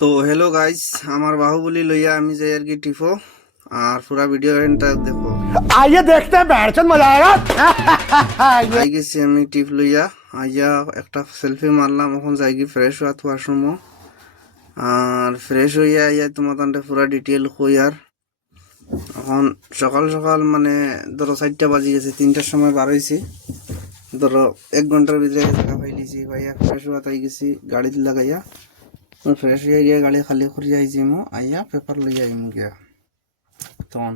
তো hello guys, আমার বাহুবলী লইয়া আমি যাই আর কি টিফো। আর পুরা ভিডিও এন্ডটা দেখো। आइए देखते हैं बैठचंद मजा आएगा। আই গেছি আমি টিপ লইয়া। আইয়া একটা সেলফি মারলাম, এখন যাই কি ফ্রেশ হওয়া ওয়াশরুমও। আর ফ্রেশ হইয়া আইয়া তোমার তান্তে পুরা ডিটেল কই। আর এখন সকাল সকাল মানে ধরো 4টা বাজি গেছে, 3টার সময় বার হয়েছি। ধরো 1 ঘন্টার ভিতরে জায়গা পাইলিছি ভাইয়া। ফ্রেশ হওয়া তাই গেছি গাড়ি লাগাইয়া। ফ্রেশ হয়ে গিয়া গাড়ি খালি করি আইছি মো আইয়া পেপার লইয়া আইমু গিয়া। তখন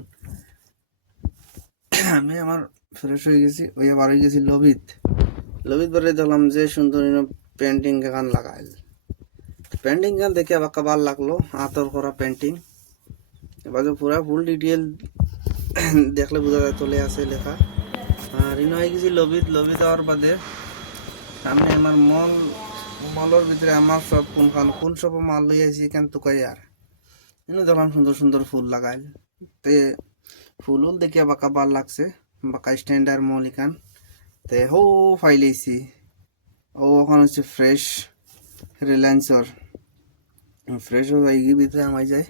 আমি আমার ফ্রেশ হয়ে গেছি, ওই বার হয়ে গেছি লবিত। বারে দেখলাম যে সুন্দর পেন্টিং গান লাগাইল। পেন্টিং গান দেখে আবার কাবার লাগলো, হাতর করা পেন্টিং। এবার পুরা ফুল ডিটেল দেখলে বোঝা যায়, তলে আছে লেখা। আর ইনো হয়ে গেছি লবিত হওয়ার বাদে সামনে আমার মলের ভিতরে আমার সব কোন সব মাল লই আইছি কেন তুকাই। আর ইনো দেখলাম সুন্দর সুন্দর ফুল লাগাইল। তে ফুল দেখে বাঁকা বার লাগছে, বাঁকা স্ট্যান্ডার মল এখান। তে হো ফাইলেছি ও ওখান হচ্ছে ফ্রেশ রিলায়েন্সর। ফ্রেশ হয়ে ভিতরে আমায় যায়।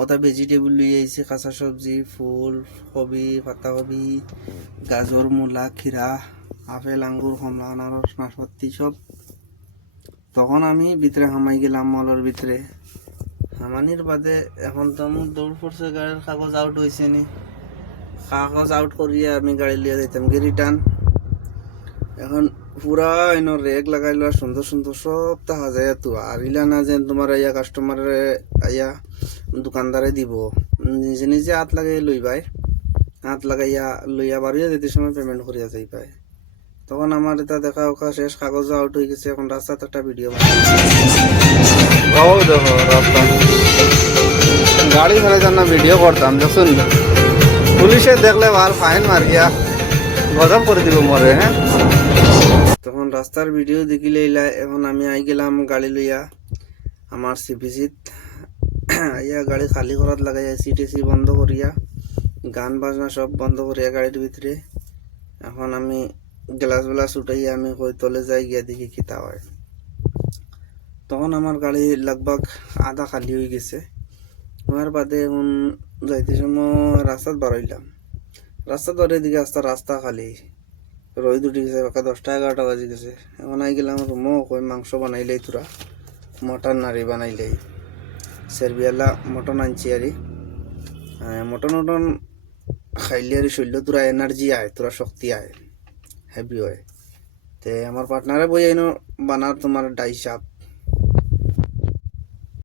ওটা ভেজিটেবল লিয়ে আইছে, কাঁচা সবজি, ফুল কবি, পাতাকবি, গাজর, মূলা, খিরা, আপেল, আঙ্গুর, কমলা, আনারস, নাশপাতি সব। তখন আমি ভিতরে হামাই গেলাম মলের ভিতরে। হামানির বাদে এখন তো আমার দৌড় পড়ছে, গাড়ির কাগজ আউট হয়েছে নি। কাগজ আউট করিয়া আমি গাড়ি লিয়ে যাইতাম কি রিটার্ন। এখন পুরা এনো রেক লাগাইলো, আর সুন্দর সুন্দর সব দেখা যায়। তো আর ইলা না যে তোমার আইয়া কাস্টমারে আইয়া দোকানদারে দিব, নিজে নিজে হাত লাগাই লইবাই। হাত লাগাইয়া লইয়া বাড়িয়া যেতে সময় পেমেন্ট করিয়া যাই পাই। তখন আমার এটা দেখা ওখা শেষ, কাগজ আউট হয়ে গেছে। এখন রাস্তাতে একটা ভিডিও দেখো রাস্তা গাড়ি ফেলে যান না, ভিডিও করতাম দেখুন। পুলিশে দেখলে ভাল ফাইন মার গিয়া গজব করে দিব মরে। হ্যাঁ, তখন রাস্তার ভিডিও দেখিলে ইলা। এখন আমি আই গেলাম গাড়ি লইয়া আমার সিপিসিত। আইয়া গাড়ি খালি করাত লাগাইয়া সিট এসি বন্ধ করিয়া, গান বাজনা সব বন্ধ করিয়া গাড়ির ভিতরে। এখন আমি গ্লাস উঠাইয়া আমি কই তলে যাই গিয়া দেখি কিতা হয়। তখন আমার গাড়ি লগভগ আধা খালি হয়ে গেছে। হওয়ার বাদে এখন যাইতে সময় রাস্তাত বাড়াইলাম। রাস্তা ধরে দিকে রাস্তা খালি রোদ উঠে গেছে, বাকা 10টা 11টা বাজে গেছে। এখন আই গেলাম রুমও, কই মাংস বানাইলেই তোরা, মটন নাড়ি বানাইলেই। সেরবিয়ালা মটন আনছি আরি। মটন খাইলে আর শরীর তোরা এনার্জি আয়, তোরা শক্তি আয়, হেভি হয়। তে আমার পার্টনারে বই আইনো বানার তোমার ডাই সাপ।